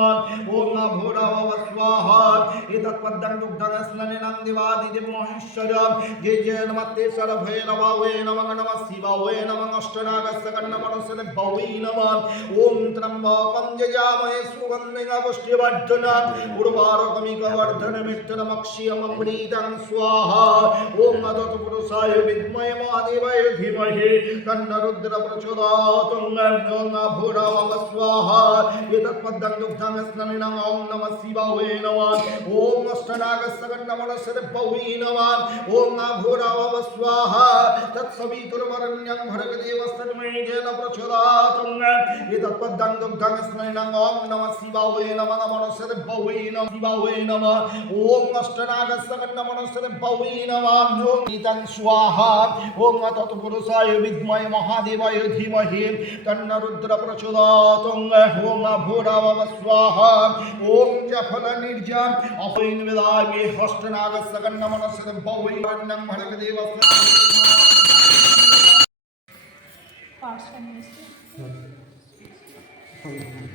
नमः ओम भूराव स्वाहा एतत्पद्मं दुग्धं स्नानेनं दिवादिदेव महेश्वर जय जय नमस्ते सर्वभैरवाय नमः नमः शिवाय नमः अष्टनागस्कन्नमनस्य भवे नमः ओम त्र्यंबकं यजामहे सुगन्धिं पुष्टिवर्धनम् उर्वारुकमिकवर्धनमित्रमक्षयममृतं स्वाहा ओम तत्पुरुषाय विद्महे महादेवाय धीमहि तन्नो रुद्रः प्रचोदयात् ओम भूराव स्वाहा एतत्पद्मं दुग्धं स्नानेनं ओम नमः शिवाय नमः ओम अष्टनागस्कन्नमनस्य भवे नमः ओम भूराव स्वाहा तत्सवितुर्वरेण्यं भर्गदेवस्तन्महे येन प्रचोदयात् एतत्पद्मं दुग्धं स्नानेनं ओम नमः शिवाय नमः नमस्य भवे नमः शिवाय नमः ओम अष्टनागस्कन्नमनस्य भवे नमः ओम तं स्वाहा ओम तत्पुरुषाय विद्महे महादेवाय धीमहि तन्नो रुद्रः प्रचोदयात् ओम भूराव स्वाहा ओम जफल निर्जन अफैन विदामे अष्टनागस्कन्नमनस्य भवे नमः भर्गदेवस्तन्महे